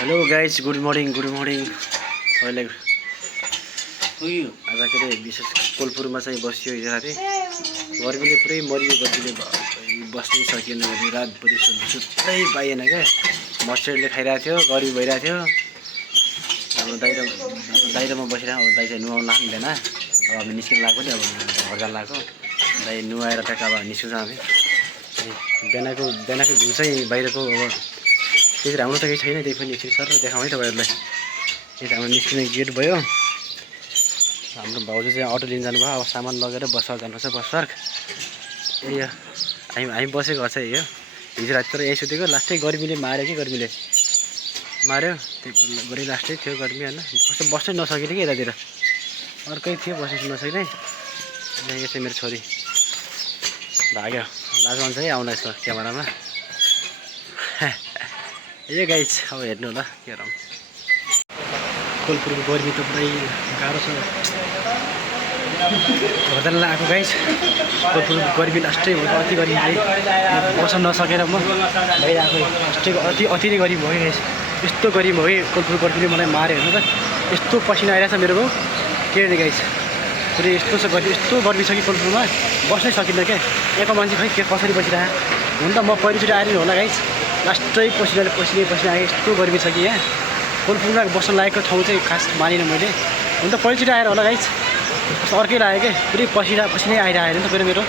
Hello guys good morning सबैलाई। आज के अरे विशेष कोलपुरमा चाहिँ बसियो हिजो राति। गर्मीले पुरै मरियो, गर्मीले बस्नै सकिएन। गर्मी रातभरि सुत्नै पाइएन क्या। मच्छरले खाइरहेको थियो, गर्मी भइरहेको थियो। अब दाइ र म बसिरहेको। अब दाइ चाहिँ नुहाउनु लाग्यो बिहान। अब हामी निस्किन लाग्यो नि, अब घर जान लाग्यो। दाइ नुहाएर ट्याक्क अब निस्किन्छ हामी। बिहानको भ्यू चाहिँ बाहिरको। अब त्यही राम्रो त केही छैन, त्यही पनि एकछिन सर देखाउँ है तपाईँहरूलाई। यही त हाम्रो निस्किने गेट भयो। हाम्रो भाउजू चाहिँ अटो लिन जानुभयो। अब सामान लगेर बसपार्क जानुपर्छ। बसपार्क यही हो। हामी बसेको घर चाहिँ यो हिजो राति तर यहीँ सुतेको। लास्टै गर्मीले मार्यो कि, गर्मीले मार्यो। त्यही गरी लास्टै थियो गर्मी होइन। कस्तो बस्नै नसकिने कि यतातिर, अर्कै थियो बस्नै नसकिने। यो चाहिँ मेरो छोरी भाग्यो। लाज मान्छ है आउन यसो क्यामेरामा। ए गाइज अब हेर्नु होला के गरौँ। कोलपुरको गर्मी त पुरै गाह्रो छ। घर जानलाई आएको गाइज। कोलपुरको गर्मी लास्टै भयो, अति गर्मी बस्न नसकेर म भइरहेको। लास्टै अति नै गर्मी भयो गाइज। यस्तो गर्मी भयो कि कोलपुर गर्मीले मलाई माऱ्यो हेर्नु त। यस्तो पसिना आइरहेछ मेरोको के गर्ने गाइज। पुरै यस्तो गर्मी छ कि कोलपुरमा बस्नै सकिन्न क्या। यहाँको मान्छे खै के कसरी बसिरहेको। हुन त म पहिलोचोटि आएर होला गाइज। लास्टै पसिना आयो। यस्तो गर्मी छ कि यहाँ कोलपुरमा बस्न लागेको ठाउँ चाहिँ खास मानिनँ मैले। हुन त पहिलोचोटि आएर होला गाइज। कस्तो अर्कै लाग्यो क्या। पुरै पसिनै आइरहेको हेर्नु त मेरो